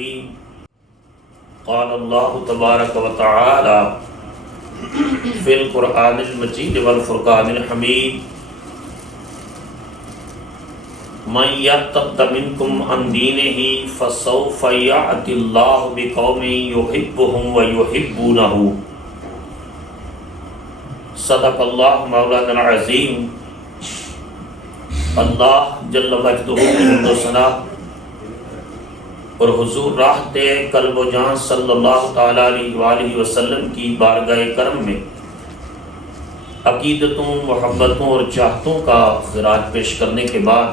الرحیم قال اللہ تبارک و تعالی فی القرآن المجید والفرقان الحمید من یرتد منکم عن دینہ فسوف یأتی اللہ بقوم یحبہم ویحبونہ صدق اللہ مولانا العظیم۔ اللہ جل مجدہ حمد و ثنا اور حضور راحت قلب و جان صلی اللہ تعالیٰ علیہ وآلہ وسلم کی بارگاہ کرم میں عقیدتوں، محبتوں اور چاہتوں کا خراج پیش کرنے کے بعد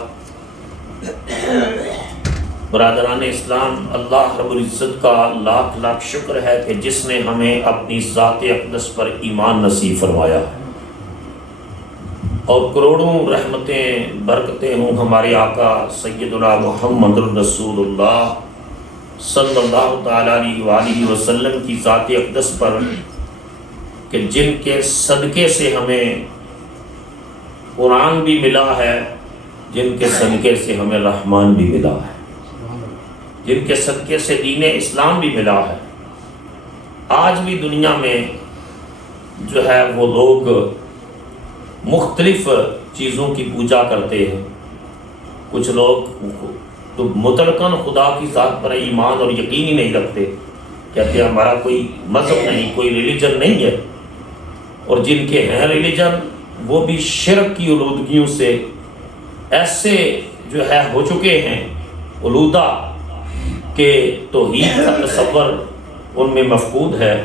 برادران اسلام، اللہ رب العزت کا لاکھ لاکھ شکر ہے کہ جس نے ہمیں اپنی ذات اقدس پر ایمان نصیب فرمایا ہے، اور کروڑوں رحمتیں برکتیں ہوں ہمارے آقا سیدنا محمد رسول اللہ صلی اللہ تعالیٰ علیہ وآلہ وسلم کی ذات اقدس پر کہ جن کے صدقے سے ہمیں قرآن بھی ملا ہے، جن کے صدقے سے ہمیں رحمان بھی ملا ہے، جن کے صدقے سے دین اسلام بھی ملا ہے۔ آج بھی دنیا میں جو ہے وہ لوگ مختلف چیزوں کی پوجا کرتے ہیں۔ کچھ لوگ تو مطلقاً خدا کی ذات پر ایمان اور یقین ہی نہیں رکھتے، کہتے ہیں ہمارا کوئی مذہب نہیں، کوئی ریلیجن نہیں ہے، اور جن کے ہیں ریلیجن وہ بھی شرک کی آلودگیوں سے ایسے جو ہے ہو چکے ہیں آلودہ کہ توحید کا تصور ان میں مفقود ہے۔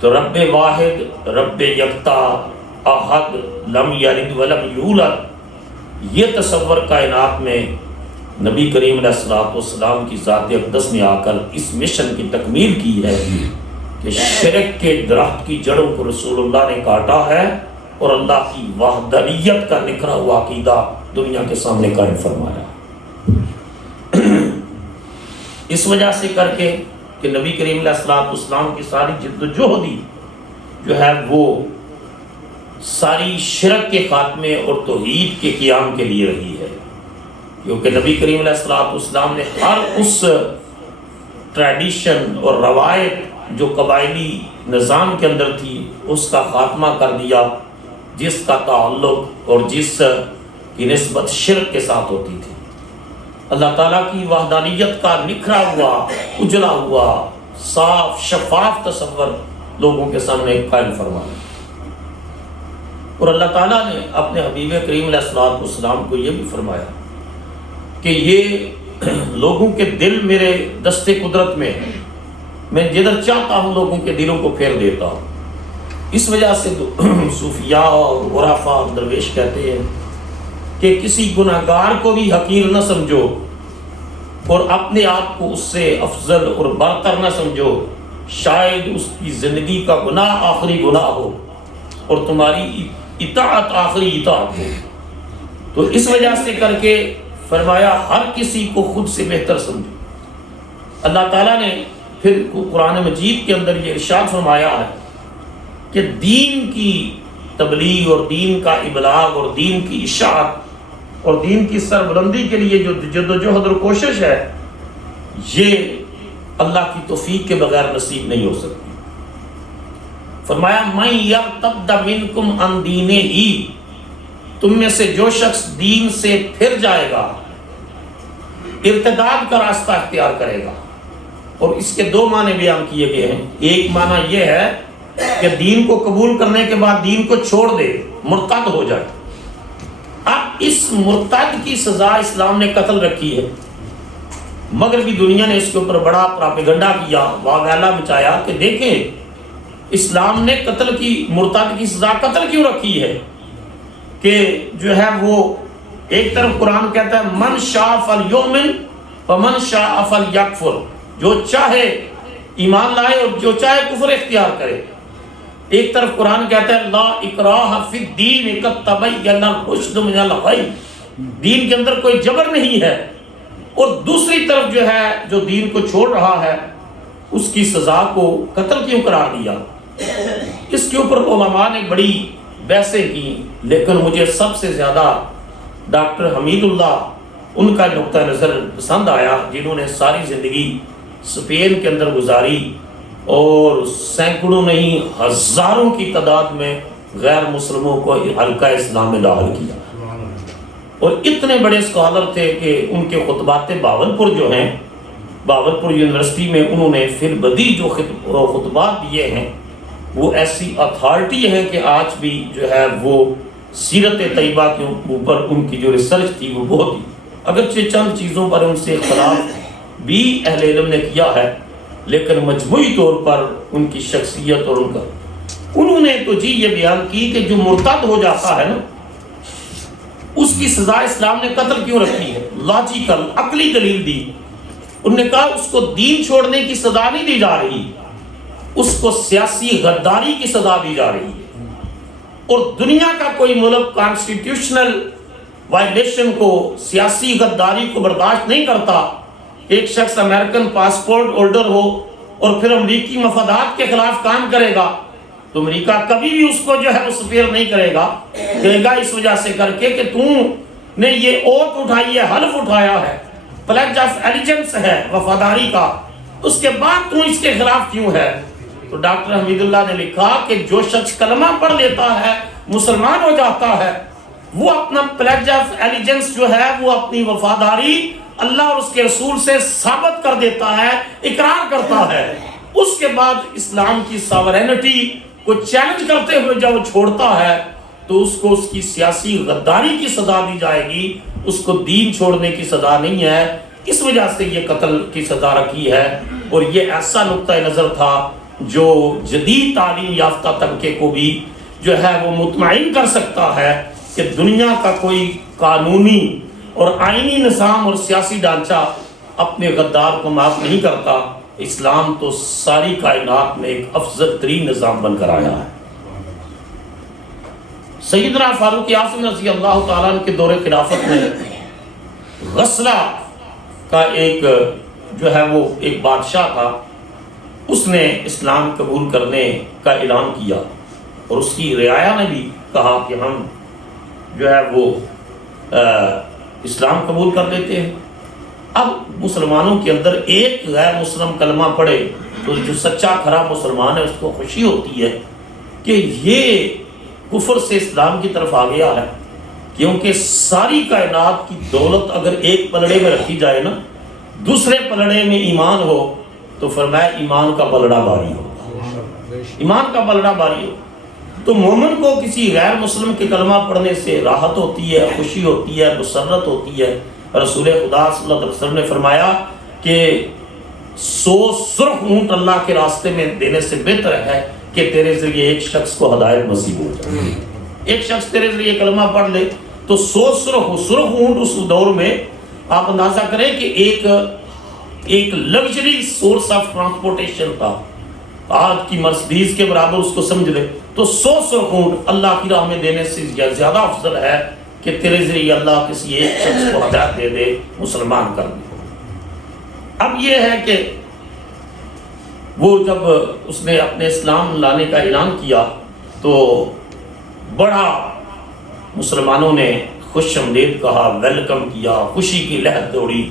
تو رب واحد، رب یکتا، احد، لم یلد ولم یولد، یہ تصور کائنات میں نبی کریم علیہ السلام کی ذات اقدس نے آ کر اس مشن کی تکمیل کی ہے کہ شرک کے درخت کی جڑوں کو رسول اللہ نے کاٹا ہے اور اللہ کی وحدانیت کا نکھرا ہوا عقیدہ دنیا کے سامنے قائم فرمایا۔ اس وجہ سے کر کے کہ نبی کریم علیہ السلام کی ساری جد و جہد جو ہے وہ ساری شرک کے خاتمے اور توحید کے قیام کے لیے رہی ہے، کیونکہ نبی کریم علیہ السلام نے ہر اس ٹریڈیشن اور روایت جو قبائلی نظام کے اندر تھی اس کا خاتمہ کر دیا، جس کا تعلق اور جس کی نسبت شرک کے ساتھ ہوتی تھی۔ اللہ تعالیٰ کی وحدانیت کا نکھرا ہوا، اجلا ہوا، صاف شفاف تصور لوگوں کے سامنے قائم فرمایا، اور اللہ تعالیٰ نے اپنے حبیب کریم علیہ السلام کو یہ بھی فرمایا کہ یہ لوگوں کے دل میرے دستے قدرت میں ہے، میں جدھر چاہتا ہوں لوگوں کے دلوں کو پھیر دیتا ہوں۔ اس وجہ سے صوفیاء اور عرفاء اور درویش کہتے ہیں کہ کسی گناہگار کو بھی حقیر نہ سمجھو اور اپنے آپ کو اس سے افضل اور برتر نہ سمجھو، شاید اس کی زندگی کا گناہ آخری گناہ ہو اور تمہاری اطاعت آخری اطاعت ہو۔ تو اس وجہ سے کر کے فرمایا ہر کسی کو خود سے بہتر سمجھو۔ اللہ تعالیٰ نے پھر قرآن مجید کے اندر یہ ارشاد فرمایا ہے کہ دین کی تبلیغ اور دین کا ابلاغ اور دین کی اشاعت اور دین کی سربلندی کے لیے جو جد و جہد اور کوشش ہے، یہ اللہ کی توفیق کے بغیر نصیب نہیں ہو سکتی۔ فرمایا من یرتد منکم عن دینہ، تم میں سے جو شخص دین سے پھر جائے گا، ارتداد کا راستہ اختیار کرے گا، اور اس کے دو معنی بیان کیے گئے ہیں۔ ایک معنی یہ ہے کہ دین کو قبول کرنے کے بعد دین کو چھوڑ دے، مرتد ہو جائے۔ اب اس مرتد کی سزا اسلام نے قتل رکھی ہے، مگر بھی دنیا نے اس کے اوپر بڑا پراپیگنڈا کیا، واویلا مچایا کہ دیکھیں اسلام نے قتل کی، مرتد کی سزا قتل کیوں رکھی ہے، کہ جو ہے وہ ایک طرف قرآن کہتا ہے من شاء فلیؤمن ومن شاء فلیکفر، جو چاہے ایمان لائے اور جو چاہے کفر اختیار کرے۔ ایک طرف قرآن کہتا ہے لا اکراہ فی الدین قد تبین الرشد من الغی، دین کے اندر کوئی جبر نہیں ہے، اور دوسری طرف جو ہے جو دین کو چھوڑ رہا ہے اس کی سزا کو قتل کیوں قرار دیا۔ اس کے اوپر علماء نے بڑی بحثیں کی، لیکن مجھے سب سے زیادہ ڈاکٹر حمید اللہ ان کا نقطہ نظر پسند آیا، جنہوں نے ساری زندگی اسپین کے اندر گزاری اور سینکڑوں نہیں ہزاروں کی تعداد میں غیر مسلموں کو حلقہ اسلام میں داخل کیا، اور اتنے بڑے اسکالر تھے کہ ان کے خطبات باولپور جو ہیں، باولپور یونیورسٹی میں انہوں نے فی البدی جو خطبات دیے ہیں وہ ایسی اتھارٹی ہیں کہ آج بھی جو ہے وہ سیرت طیبہ کے اوپر ان کی جو ریسرچ تھی وہ بہت ہی، اگرچہ چند چیزوں پر ان سے اختلاف بھی اہل علم نے کیا ہے، لیکن مجموعی طور پر ان کی شخصیت اور ان کا، انہوں نے تو یہ بیان کی کہ جو مرتد ہو جاتا ہے نا اس کی سزا اسلام نے قتل کیوں رکھی ہے، لاجیکل عقلی دلیل دی۔ انہوں نے کہا اس کو دین چھوڑنے کی سزا نہیں دی جا رہی، اس کو سیاسی غداری کی سزا دی جا رہی ہے، اور دنیا کا کوئی ملک کانسٹیٹیوشنل وائلیشن کو، سیاسی غداری کو برداشت نہیں کرتا۔ ایک شخص امریکن پاسپورٹ ہولڈر ہو اور پھر امریکی مفادات کے خلاف کام کرے گا تو امریکہ کبھی بھی اس کو جو ہے وہ سپیئر نہیں کرے گا، کہے گا اس وجہ سے کر کے کہ تم نے یہ اوت اٹھائی ہے، حلف اٹھایا ہے، پلیج آف ایلیجنس ہے وفاداری کا، اس کے بعد تم اس کے خلاف کیوں ہے؟ تو ڈاکٹر حمید اللہ نے لکھا کہ جو شخص کلمہ پڑھ لیتا ہے، مسلمان ہو جاتا ہے، وہ اپنا پلیج آف ایلیجنس جو ہے وہ اپنی وفاداری اللہ اور اس کے رسول سے ثابت کر دیتا ہے، اقرار کرتا ہے، اس کے بعد اسلام کی ساورینٹی کو چیلنج کرتے ہوئے جب وہ چھوڑتا ہے تو اس کو اس کی سیاسی غداری کی سزا دی جائے گی، اس کو دین چھوڑنے کی سزا نہیں ہے۔ اس وجہ سے یہ قتل کی سزا رکھی ہے، اور یہ ایسا نقطہ نظر تھا جو جدید تعلیم یافتہ طبقے کو بھی جو ہے وہ مطمئن کر سکتا ہے کہ دنیا کا کوئی قانونی اور آئینی نظام اور سیاسی ڈھانچہ اپنے غدار کو معاف نہیں کرتا۔ اسلام تو ساری کائنات میں ایک افضل ترین نظام بن کر آیا ہے۔ سیدنا فاروق اعظم رضی اللہ تعالیٰ عنہ کے دور خلافت میں غسلہ کا ایک جو ہے وہ ایک بادشاہ تھا، اس نے اسلام قبول کرنے کا اعلان کیا، اور اس کی رعایا نے بھی کہا کہ ہم جو ہے وہ اسلام قبول کر لیتے ہیں۔ اب مسلمانوں کے اندر ایک غیر مسلم کلمہ پڑھے تو جو سچا کھرا مسلمان ہے اس کو خوشی ہوتی ہے کہ یہ کفر سے اسلام کی طرف آ گیا ہے، کیونکہ ساری کائنات کی دولت اگر ایک پلڑے میں رکھی جائے نا، دوسرے پلڑے میں ایمان ہو تو فرمایا ایمان کا پلڑا بھاری ہو، ایمان کا پلڑا بھاری ہو۔ تو مومن کو کسی غیر مسلم کے کلمہ پڑھنے سے راحت ہوتی ہے، خوشی ہوتی ہے، مسرت ہوتی ہے۔ رسول خدا صلی اللہ علیہ وسلم نے فرمایا کہ 100 سرخ اونٹ اللہ کے راستے میں دینے سے بہتر ہے کہ تیرے ذریعے ایک شخص کو ہدایت نصیب ہو جائے۔ ایک شخص تیرے ذریعے کلمہ پڑھ لے تو 100 سرخ اونٹ اس دور میں آپ اندازہ کریں کہ ایک لگژری سورس آف ٹرانسپورٹیشن تھا، آج کی مرسڈیز کے برابر اس کو سمجھ لے، تو 100 سرخ اونٹ اللہ کی راہ میں دینے سے زیادہ افضل ہے کہ تیرے ذریعے اللہ کسی ایک شخص کو ہدایت دے دے، مسلمان کر دے۔ اب یہ ہے کہ وہ جب اس نے اپنے اسلام لانے کا اعلان کیا تو بڑا مسلمانوں نے خوش آمدید کہا، ویلکم کیا، خوشی کی لہر دوڑی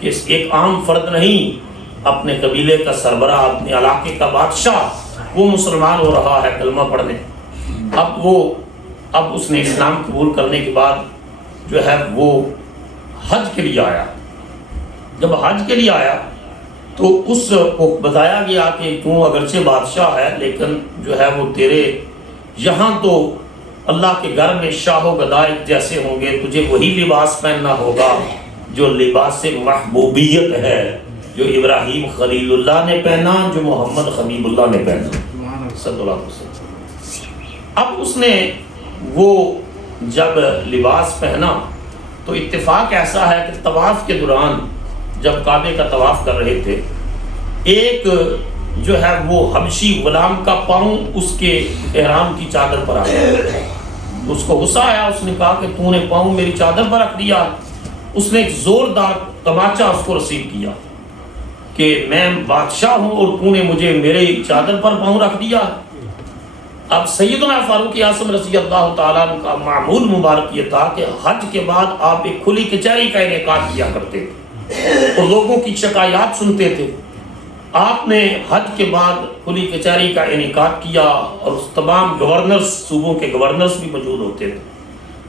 کہ ایک عام فرد نہیں، اپنے قبیلے کا سربراہ، اپنے علاقے کا بادشاہ وہ مسلمان ہو رہا ہے کلمہ پڑھنے۔ اب اس نے اسلام قبول کرنے کے بعد جو ہے وہ حج کے لیے آیا۔ جب حج کے لیے آیا تو اس کو بتایا گیا کہ تو اگرچہ بادشاہ ہے لیکن جو ہے وہ تیرے یہاں تو اللہ کے گھر میں شاہ و گدائی جیسے ہوں گے، تجھے وہی لباس پہننا ہوگا جو لباس محبوبیت ہے، جو ابراہیم خلیل اللہ نے پہنا، جو محمد حبیب اللہ نے پہنا صلی اللہ علیہ وسلم۔ اب اس نے وہ جب لباس پہنا تو اتفاق ایسا ہے کہ طواف کے دوران جب کعبے کا طواف کر رہے تھے، ایک جو ہے وہ حبشی غلام کا پاؤں اس کے احرام کی چادر پر آ گیا۔ اس کو غصہ آیا، اس نے کہا کہ تو نے پاؤں میری چادر پر رکھ دیا۔ اس نے ایک زوردار تماچا اس کو رسید کیا کہ میں بادشاہ ہوں اور تو نے مجھے میرے چادر پر پاؤں رکھ دیا۔ اب سیدنا فاروق اعظم رضی اللہ تعالیٰ عنہ کا معمول مبارک یہ تھا کہ حج کے بعد آپ ایک کھلی کچہری کا انعقاد کیا کرتے تھے اور لوگوں کی شکایات سنتے تھے۔ آپ نے حج کے بعد کھلی کچہری کا انعقاد کیا اور اس تمام گورنرز، صوبوں کے گورنرز بھی موجود ہوتے تھے،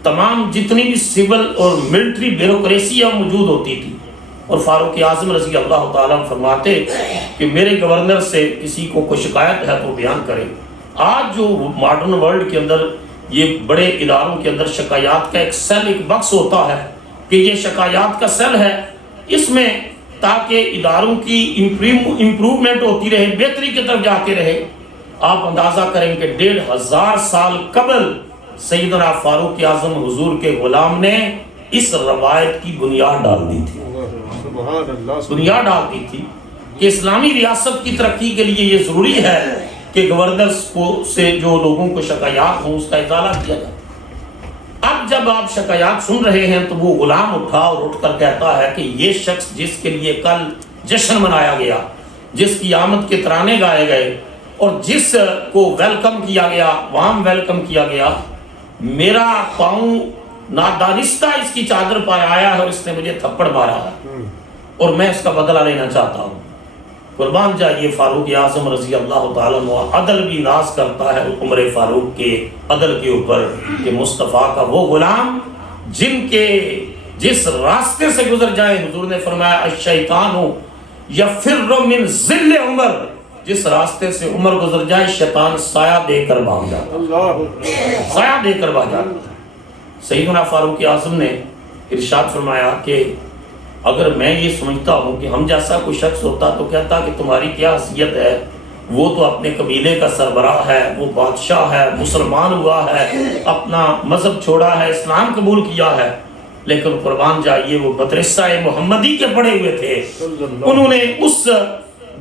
تمام جتنی بھی سول اور ملٹری بیوروکریسیاں موجود ہوتی تھی، اور فاروق اعظم رضی اللہ تعالیٰ فرماتے کہ میرے گورنر سے کسی کو کوئی شکایت ہے تو بیان کرے۔ آج جو ماڈرن ورلڈ کے اندر یہ بڑے اداروں کے اندر شکایات کا ایک سیل، ایک باکس ہوتا ہے کہ یہ شکایات کا سیل ہے، اس میں تاکہ اداروں کی امپروومنٹ ہوتی رہے، بہتری کی طرف جاتے رہے۔ آپ اندازہ کریں کہ 1500 سال قبل سیدنا فاروق اعظم حضور کے غلام نے اس روایت کی بنیاد ڈال دی تھی، بنیاد ڈال دی تھی کہ اسلامی ریاست کی ترقی کے لیے یہ ضروری ہے کہ گورنرز کو سے جو لوگوں کو شکایات ہوں اس کا ازالہ کیا جائے۔ اب جب آپ شکایات سن رہے ہیں تو وہ غلام اٹھا اور اٹھ کر کہتا ہے کہ یہ شخص جس کے لیے کل جشن منایا گیا، جس کی آمد کے ترانے گائے گئے اور جس کو ویلکم کیا گیا، وہاں ویلکم کیا گیا، میرا پاؤں نادانستہ اس کی چادر پر آیا ہے اور اس نے مجھے تھپڑ مارا ہے اور میں اس کا بدلہ لینا چاہتا ہوں۔ قربان جائیے فاروق اعظم رضی اللہ تعالیٰ عنہ عدل بھی ناز کرتا ہے عمر فاروق کے عدل کے اوپر کہ مصطفیٰ کا وہ غلام جن کے جس راستے سے گزر جائے، حضور نے فرمایا الشیطان یفر من ظل عمر، جس راستے سے عمر گزر جائے شیطان سایہ دے کر بھاگ جاتا، سایہ دے کر بھاگ جاتا۔ سیدنا فاروق اعظم نے ارشاد فرمایا کہ اگر میں یہ سمجھتا ہوں کہ ہم جیسا کوئی شخص ہوتا تو کہتا کہ تمہاری کیا حیثیت ہے، وہ تو اپنے قبیلے کا سربراہ ہے، وہ بادشاہ ہے، مسلمان ہوا ہے، اپنا مذہب چھوڑا ہے، اسلام قبول کیا ہے، لیکن قربان جائیے وہ مدرسہ محمدی کے پڑھے ہوئے تھے، انہوں نے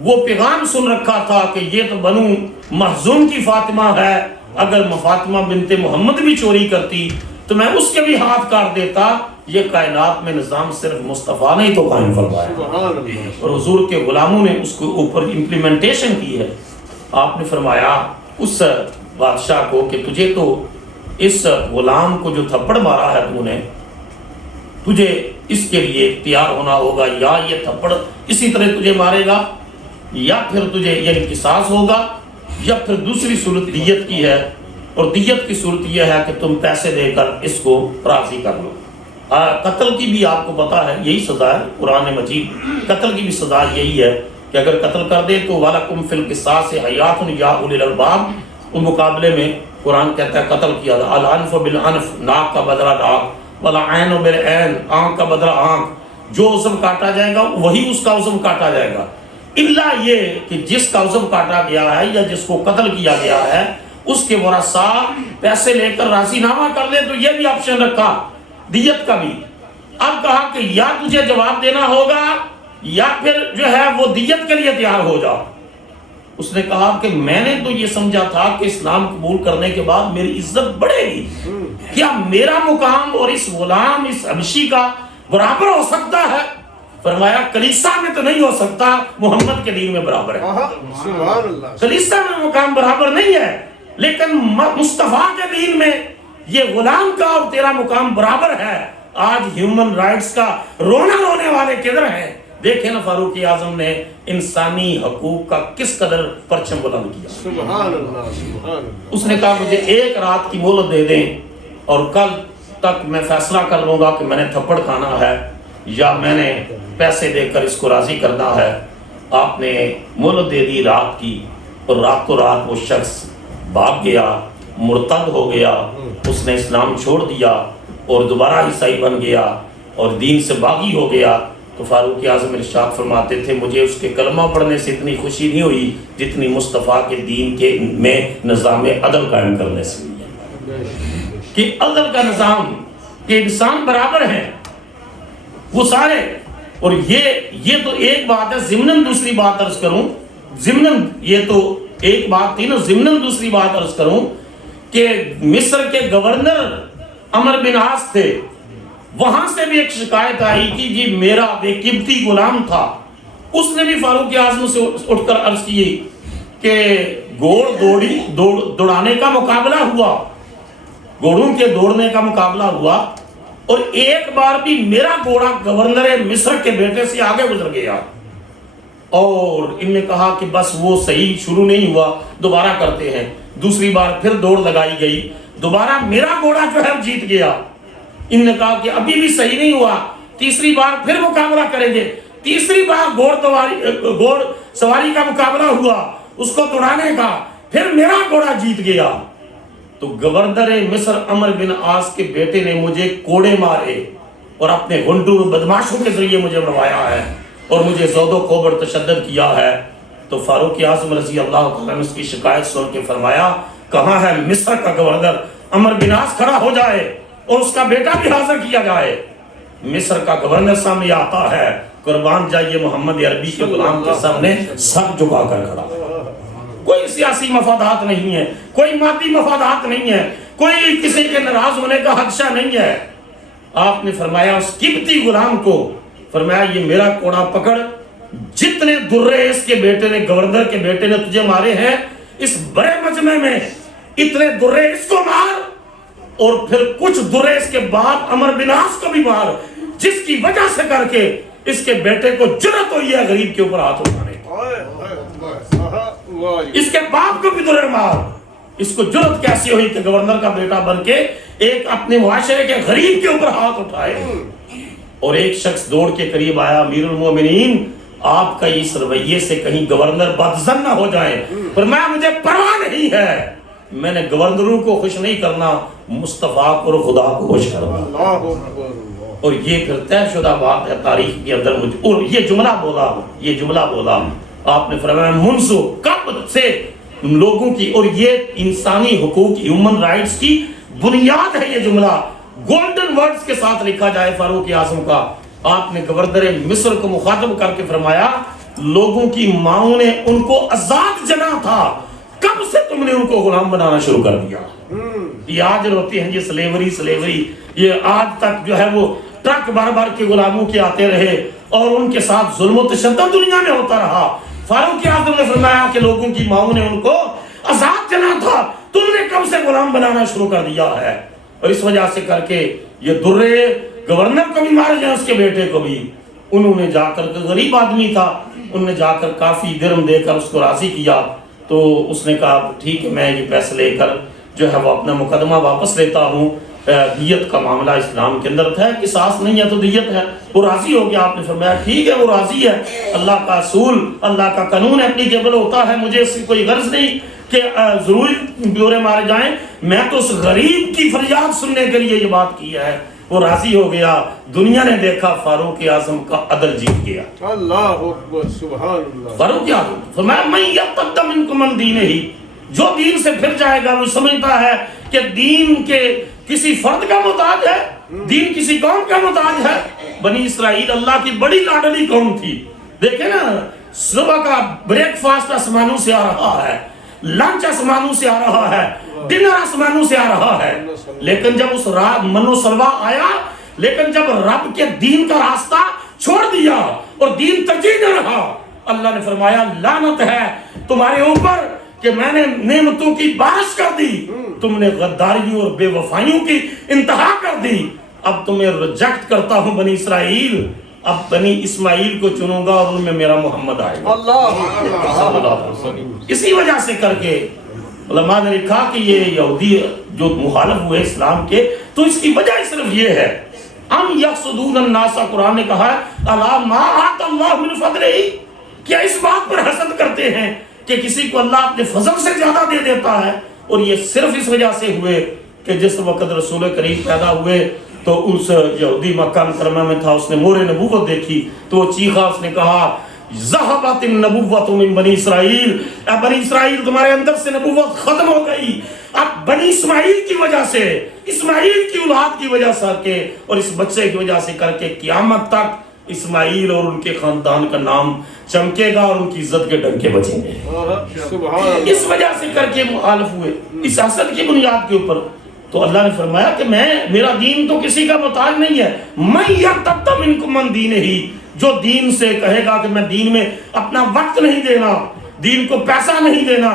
وہ پیغام سن رکھا تھا کہ یہ تو بنو محزوم کی فاطمہ ہے، اگر فاطمہ بنت محمد بھی چوری کرتی تو میں اس کے بھی ہاتھ کاٹ دیتا۔ یہ کائنات میں نظام صرف مصطفیٰ نے ہی تو قائم فرمایا اور حضور کے غلاموں نے اس کو اوپر امپلیمنٹیشن کی ہے۔ آپ نے فرمایا اس بادشاہ کو کہ تجھے تو اس غلام کو جو تھپڑ مارا ہے تو نے، تجھے اس کے لیے تیار ہونا ہوگا، یا یہ تھپڑ اسی طرح تجھے مارے گا، یا پھر تجھے یہ قصاص ہوگا، یا پھر دوسری صورت دیت کی ہے، اور دیت کی صورت یہ ہے کہ تم پیسے دے کر اس کو راضی کر لو۔ قتل کی بھی آپ کو پتا ہے یہی سزا ہے، قرآن مجید قتل کی بھی سزا یہی ہے کہ اگر قتل کر دے تو وَلَكُمْ فِي الْقِصَاصِ حَيَاةٌ يَا أُولِي الْأَلْبَابِ، ان مقابلے میں قرآن کہتا ہے قتل کیا تھا، العنف بالعنف، ناک کا بدلہ ناک، والعین بالعین، آنکھ کا بدلہ آنکھ، جو عضو کاٹا جائے گا وہی اس کا عضو کاٹا جائے گا، الا یہ کہ جس کا عضو کاٹا گیا ہے یا جس کو قتل کیا گیا ہے اس کے ورثاء پیسے لے کر راضی نامہ کر لے، تو یہ بھی آپشن رکھا دیت کا بھی۔ اب کہا کہ یا تجھے جواب دینا ہوگا یا پھر جو ہے وہ دیت کے لیے تیار ہو جا۔ اس نے کہا کہ میں نے تو یہ سمجھا تھا کہ اسلام قبول کرنے کے بعد میری عزت بڑھے گی، کیا میرا مقام اور اس غلام اس حبشی کا برابر ہو سکتا ہے؟ فرمایا کلیسا میں تو نہیں ہو سکتا، محمد کے دین میں برابر ہے۔ کلیسا میں مقام برابر نہیں ہے، لیکن مصطفیٰ کے دین میں یہ غلام کا اور تیرا مقام برابر ہے۔ آج ہیومن رائٹس کا رونا رونے والے کدھر ہیں؟ دیکھیں نا فاروق اعظم نے انسانی حقوق کا کس قدر پرچم بلند کیا۔ سبحان اللہ، سبحان اللہ۔ اس نے کہا مجھے ایک رات کی مہلت دے دیں اور کل تک میں فیصلہ کر لوں گا کہ میں نے تھپڑ کھانا ہے یا میں نے پیسے دے کر اس کو راضی کرنا ہے۔ آپ نے مہلت دے دی رات کی، اور راتوں رات وہ شخص بھاگ گیا، مرتد ہو گیا، اس نے اسلام چھوڑ دیا اور دوبارہ عیسائی بن گیا اور دین سے باغی ہو گیا۔ تو فاروق اعظم ارشاد فرماتے تھے مجھے اس کے کلمہ پڑھنے سے اتنی خوشی نہیں ہوئی جتنی مصطفیٰ کے دین کے میں نظام عدل قائم کرنے سے ہوئی ہے، کہ عدل کا نظام کہ انسان برابر ہیں وہ سارے۔ اور یہ تو ایک بات ہے، ضمناً دوسری بات عرض کروں، ضمناً یہ تو ایک بات تھی نا، ضمناً دوسری بات عرض کروں کہ مصر کے گورنر عمر بن عاص تھے، وہاں سے بھی ایک شکایت آئی کہ جی میرا ایک قبطی غلام تھا، اس نے بھی فاروق اعظم سے اٹھ کر عرض کی کہ دوڑانے کا مقابلہ ہوا، گھوڑوں کے دوڑنے کا مقابلہ ہوا، اور ایک بار بھی میرا گھوڑا گورنر مصر کے بیٹے سے آگے گزر گیا، اور ان نے کہا کہ بس وہ صحیح شروع نہیں ہوا، دوبارہ کرتے ہیں۔ دوسری بار پھر دوڑ لگائی گئی، دوبارہ میرا گھوڑا جو ہے جیت گیا۔ ان نے کہا کہ ابھی بھی صحیح نہیں ہوا، تیسری بار پھر مقابلہ کریں گے۔ تیسری بار گھوڑ سواری کا مقابلہ ہوا، اس کو دوڑانے کا، پھر میرا گھوڑا جیت گیا۔ تو گورنر مصر عمرو بن عاص کے بیٹے نے مجھے کوڑے مارے اور اپنے غنڈور بدماشوں کے ذریعے مجھے مروایا ہے اور مجھے زود و کوبر تشدد کیا ہے۔ تو فاروق اعظم رضی اللہ تعالیٰ نے اس کی شکایت سن کے فرمایا، کہاں ہے مصر کا گورنر؟ عمرو بن عاص کھڑا ہو جائے اور اس کا بیٹا بھی حاضر کیا جائے۔ مصر کا گورنر سامنے آتا ہے، قربان جائیے محمد عربی کے غلام کے سامنے سر جھکا کر کھڑا ہے۔ کوئی سیاسی مفادات نہیں ہے، کوئی مادی مفادات نہیں ہے، کوئی کسی کے ناراض ہونے کا خدشہ نہیں ہے۔ آپ نے فرمایا اس قبطی غلام کو، فرمایا یہ میرا کوڑا پکڑ، جتنے درے اس کے بیٹے نے، گورنر کے بیٹے نے تجھے مارے ہیں، اس بڑے مجمع میں اتنے درے اس کو مار، اور پھر کچھ درے اس کے باپ عمرو بن عاص کو بھی مار، جس کی وجہ سے کر کے اس کے بیٹے کو جرأت ہوئی ہے غریب کے اوپر ہاتھ اٹھانے کی۔ اس کے باپ کو بھی درے مار۔ اس کو جرأت کیسی ہوئی کہ گورنر کا بیٹا بن کے ایک اپنے معاشرے کے غریب کے اوپر ہاتھ اٹھائے۔ اور ایک شخص دوڑ کے قریب آیا، امیر المومنین آپ کا اس رویے سے کہیں گورنر بدظن نہ ہو جائیں۔ فرمایا مجھے پرواہ نہیں ہے، میں نے گورنروں کو خوش نہیں کرنا، مصطفیٰ کو اور خدا کو خوش کرنا۔ اور یہ پھر طے شدہ بات ہے تاریخ کے اندر۔ مجھے اور یہ جملہ بولا آپ نے فرمایا منذ کب سے لوگوں کی، اور یہ انسانی حقوق، ہیومن رائٹس کی بنیاد ہے یہ جملہ، گولڈن ورڈز کے ساتھ لکھا جائے فاروق اعظم کا۔ آپ نے گورنر مصر کو مخاطب کر کے فرمایا لوگوں کی ماؤں نے ان کو آزاد جنا تھا، کب سے تم نے ان کو غلام بنانا شروع کر دیا؟ یہ آج روتے ہیں یہ سلیوری، یہ آج تک جو ہے وہ ٹرک بار کے غلاموں کے آتے رہے اور ان کے ساتھ ظلم و تشدد دنیا میں ہوتا رہا۔ فاروق اعظم نے فرمایا کہ لوگوں کی ماؤں نے ان کو آزاد جنا تھا، تم نے کب سے غلام بنانا شروع کر دیا ہے؟ اور اس وجہ سے کر کے یہ درے گورنر کو بھی مارے جائیں، اس کے بیٹے کو بھی۔ انہوں نے جا کر، غریب آدمی تھا، انہوں نے جا کر کافی درم دے کر اس کو راضی کیا۔ تو اس نے کہا ٹھیک ہے میں یہ پیسے لے کر جو ہے وہ اپنا مقدمہ واپس لیتا ہوں، دیت کا معاملہ اسلام کے اندر تھا، قصاص نہیں ہے تو دیت ہے۔ وہ راضی ہو گیا۔ آپ نے فرمایا ٹھیک ہے وہ راضی ہے، اللہ کا اصول، اللہ کا قانون ہے، اپنی جبل ہوتا ہے، مجھے اس سے کوئی غرض نہیں کہ ضروری بیورے مارے جائیں، میں تو اس غریب کی فریاد سننے کے لیے یہ بات کی ہے۔ وہ راضی ہو گیا۔ دنیا نے دیکھا فاروق اعظم کا عدل جیت گیا۔ اللہ اکبر، سبحان اللہ۔ فاروق اعظم فرمایا من یرتد منکم عن دینہ، جو دین سے پھر جائے گا وہ سمجھتا ہے کہ دین کے کسی فرد کا محتاج ہے، دین کسی قوم کا محتاج ہے۔ بنی اسرائیل اللہ کی بڑی لاڈلی قوم تھی۔ دیکھیں نا، صبح کا بریک فاسٹ آسمانوں سے آ رہا ہے، لنچ آسمانوں سے آ رہا ہے، ڈنر آسمانوں سے آ رہا ہے، لیکن جب اس منو سلوا آیا، لیکن جب رب کے دین کا راستہ چھوڑ دیا اور دین ترجیح نہ رہا، اللہ نے فرمایا لعنت ہے تمہارے اوپر کہ میں نے نعمتوں کی بارش کر دی، تم نے غداریوں اور بے وفائیوں کی انتہا کر دی، اب تمہیں ریجیکٹ کرتا ہوں بنی اسرائیل، اب بنی اسماعیل کو چنوں گا اور ان میں میرا محمد آئے گا۔ اسی وجہ سے کر کے علماء نے لکھا کہ یہ یہودی جو مخالف ہوئے اسلام کے، تو اس کی وجہ صرف یہ ہے ام یحسدون الناس، قرآن نے کہا الا ما آتى اللہ من فضلہ، کیا اس بات پر حسد کرتے ہیں کہ کسی کو اللہ اپنے فضل سے زیادہ دے دیتا ہے؟ اور یہ صرف اس وجہ سے ہوئے کہ جس وقت رسول کریم پیدا ہوئے تو اس یہودی مکہ مکرمہ میں تھا، اس نے مور نبوت دیکھی تو وہ چیخا، اس نے کہا ذہبت النبوۃ من بنی اسرائیل، اے بنی اسرائیل تمہارے اندر سے نبوت ختم ہو گئی، اب بنی اسماعیل کی وجہ سے، اسماعیل کی اولاد کی وجہ سے کے اور اس بچے کی وجہ سے کر کے قیامت تک اسماعیل اور ان کے خاندان کا نام چمکے گا اور ان کی عزت کے ڈنکے بجیں گے۔ اس وجہ سے کر کے مخالف ہوئے اس حسد کی بنیاد کے اوپر۔ تو اللہ نے فرمایا کہ میرا دین تو کسی کا محتاج نہیں ہے، من یرتد منکم عن دینہ، جو دین سے کہے گا کہ میں دین میں اپنا وقت نہیں دینا، دین کو پیسہ نہیں دینا،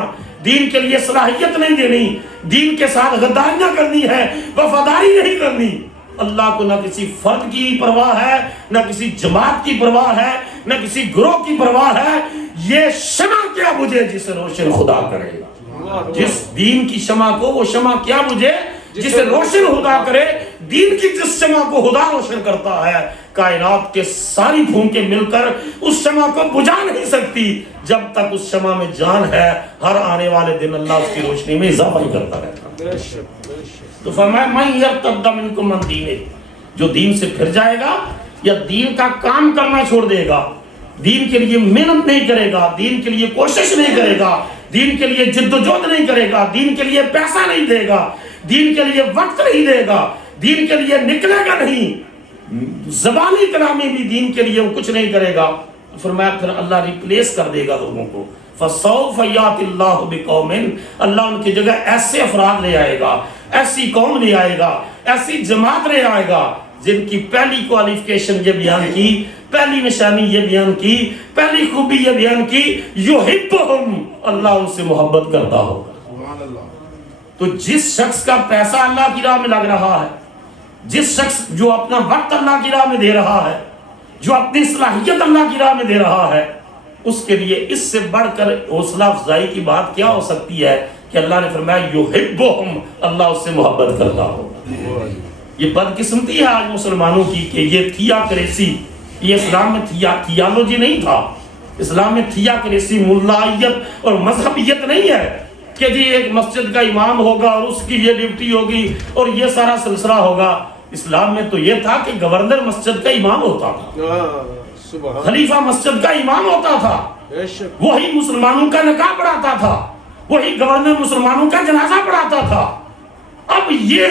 دین کے لیے صلاحیت نہیں دینی، دین کے ساتھ غداریاں کرنی ہے، وفاداری نہیں کرنی۔ اللہ کو نہ کسی فرد کی پرواہ ہے، نہ کسی جماعت کی پرواہ ہے، نہ کسی گروہ کی پرواہ ہے۔ یہ شمع کیا بجھے جسے روشن خدا کرے گا۔ جس دین کی شمع کو، وہ شمع کیا بجھے جسے روشن خدا کرے۔ دین کی جس شمع کو خدا روشن کرتا ہے، کائنات کے ساری پھونکیں مل کر اس شمع کو بجھا نہیں سکتی۔ جب تک اس شمع میں جان ہے، ہر آنے والے دن اللہ اس کی روشنی میں اضافہ ہی کرتا رہتا ہے۔ تو فرمایا من یرتد منکم عن دینہ، جو دین سے پھر جائے گا یا دین کا کام کرنا چھوڑ دے گا، دین کے لیے محنت نہیں کرے گا، دین کے لیے کوشش نہیں کرے گا، دین کے لیے جد و جہد نہیں کرے گا، دین کے لیے پیسہ نہیں دے گا، دین کے لیے وقت نہیں دے گا، دین کے لیے نکلے گا نہیں، زبانی کلامی بھی دین کے لیے وہ کچھ نہیں کرے گا، فرمایا پھر اللہ ریپلیس کر دے گا لوگوں کو۔ فَسَوْفَ يَأْتِ اللَّهُ بِقَوْمٍ، اللہ ان کی جگہ ایسے افراد لے آئے گا، ایسی قوم لے آئے گا، ایسی جماعت لے آئے گا جن کی پہلی کوالیفیکیشن یہ بیان کی، پہلی نشانی یہ بیان کی، پہلی خوبی یہ بیان کی، یحبہم، اللہ ان سے محبت کرتا ہوگا۔ تو جس شخص کا پیسہ اللہ کی راہ میں لگ رہا ہے، جس شخص جو اپنا وقت اللہ کی راہ میں دے رہا ہے، جو اپنی صلاحیت اللہ کی راہ میں دے رہا ہے، اس کے لیے اس سے بڑھ کر حوصلہ افزائی کی بات کیا ہو سکتی ہے کہ اللہ نے فرمایا یحبہم، اللہ اس سے محبت کرتا ہوگا۔ یہ بدقسمتی ہے آج مسلمانوں کی کہ یہ تھیاکریسی، یہ اسلام میں تھیالوجی نہیں تھا، اسلام میں تھیاکریسی ملائیت اور مذہبیت نہیں ہے کہ جی ایک مسجد کا امام ہوگا اور اس کی یہ ڈیوٹی ہوگی اور یہ سارا سلسلہ ہوگا۔ اسلام میں تو یہ تھا کہ گورنر مسجد کا امام ہوتا تھا، خلیفہ مسجد کا امام ہوتا تھا، وہی مسلمانوں کا نکاح پڑھاتا تھا، وہی گورنر مسلمانوں کا جنازہ پڑھاتا تھا۔ اب یہ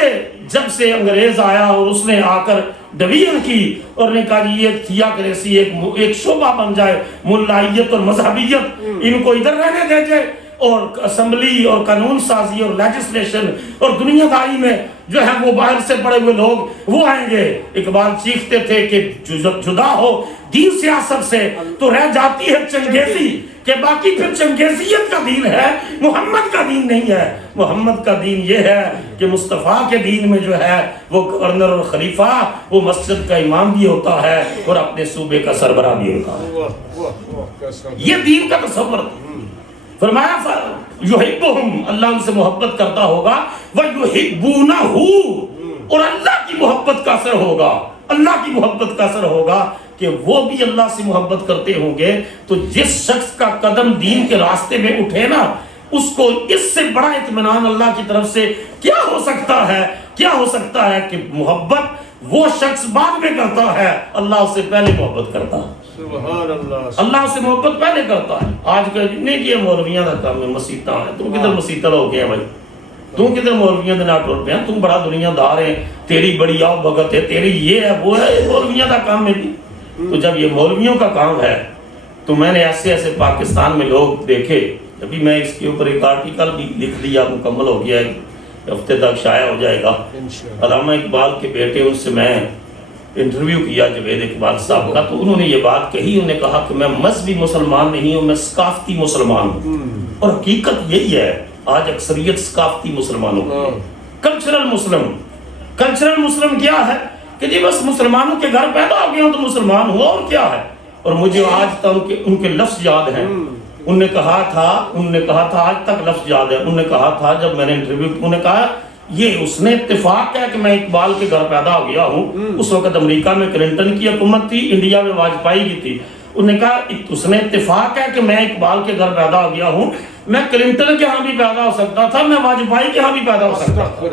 جب سے انگریز آیا اور اس نے آ کر ڈویژن کی اور نے کہا جی یہ تھیاکریسی ایک شعبہ بن جائے، ملائیت اور مذہبیت ان کو ادھر رہنے دے جائے، اور اسمبلی اور قانون سازی اور لیجسلیشن اور دنیا داری میں جو ہے وہ باہر سے پڑے ہوئے لوگ وہ آئیں گے۔ اقبال چیختے تھے کہ جدا ہو دین سیاست سے تو رہ جاتی ہے چنگیزی، کہ باقی پھر چنگیزیت کا دین ہے، محمد کا دین نہیں ہے۔ محمد کا دین یہ ہے کہ مصطفیٰ کے دین میں جو ہے وہ گورنر اور خلیفہ وہ مسجد کا امام بھی ہوتا ہے اور اپنے صوبے کا سربراہ بھی ہوتا ہے۔ یہ دین کا تصور تھا۔ فرمایا یحبہم، اللہ ان سے محبت کرتا ہوگا، ویحبونہ، اور اللہ کی محبت کا اثر ہوگا، اللہ کی محبت کا اثر ہوگا کہ وہ بھی اللہ سے محبت کرتے ہوں گے۔ تو جس شخص کا قدم دین کے راستے میں اٹھے نا، اس کو اس سے بڑا اطمینان اللہ کی طرف سے کیا ہو سکتا ہے، کیا ہو سکتا ہے کہ محبت وہ شخص بعد میں کرتا ہے، اللہ اس سے پہلے محبت کرتا ہے۔ سبحان اللہ، اللہ سے محبت پہلے کرتا ہے۔ آج کل نہیں کہ مولویاں دا کام ہے، مسیتاں ہیں، تم کدھر مسیتل ہو گیا بھائی، تم کدھر مولویاں دے نال ٹر پیا، تم بڑا دنیا دار ہے، تیری بڑی آؤ بھگت ہے، تیری یہ ہے وہ ہے، مولویاں دا کام ہے بھی۔ تو جب یہ مولویوں کا کام ہے تو میں نے ایسے ایسے پاکستان میں لوگ دیکھے، ابھی میں اس کے اوپر ایک آرٹیکل بھی لکھ لیا، مکمل ہو گیا ہے، ہفتے تک شائع ہو جائے گا۔ علامہ اقبال کے بیٹے ان سے میں انٹرویو کیا جوید اقبال صاحب کا، تو انہوں نے یہ بات کہی، انہوں نے کہا کہ میں مذہبی مسلمان نہیں ہوں، میں ثقافتی مسلمان ہوں۔ اور حقیقت یہی ہے، آج اکثریت ثقافتی مسلمانوں کی، کلچرل مسلم۔ کلچرل مسلم کیا ہے کہ جی بس مسلمانوں کے گھر پیدا ہو گیا ہوں تو مسلمان ہوا، اور کیا ہے۔ اور مجھے آج تک ان کے لفظ یاد ہیں، انہوں نے کہا تھا آج تک لفظ یاد ہے، انہوں نے کہا تھا جب میں نے انٹرویو، انہوں نے کہا یہ اس نے اتفاق ہے کہ میں اقبال کے گھر پیدا ہو گیا ہوں۔ اس وقت امریکہ میں کلنٹن کی حکومت تھی، انڈیا میں واجپائی کی تھی۔ انہوں نے کہا اس نے اتفاق ہے کہ میں اقبال کے گھر پیدا ہو گیا ہوں، میں کلنٹن کے ہاں بھی پیدا ہو سکتا تھا، میں واجپائی کے ہاں بھی پیدا ہو سکتا تھا۔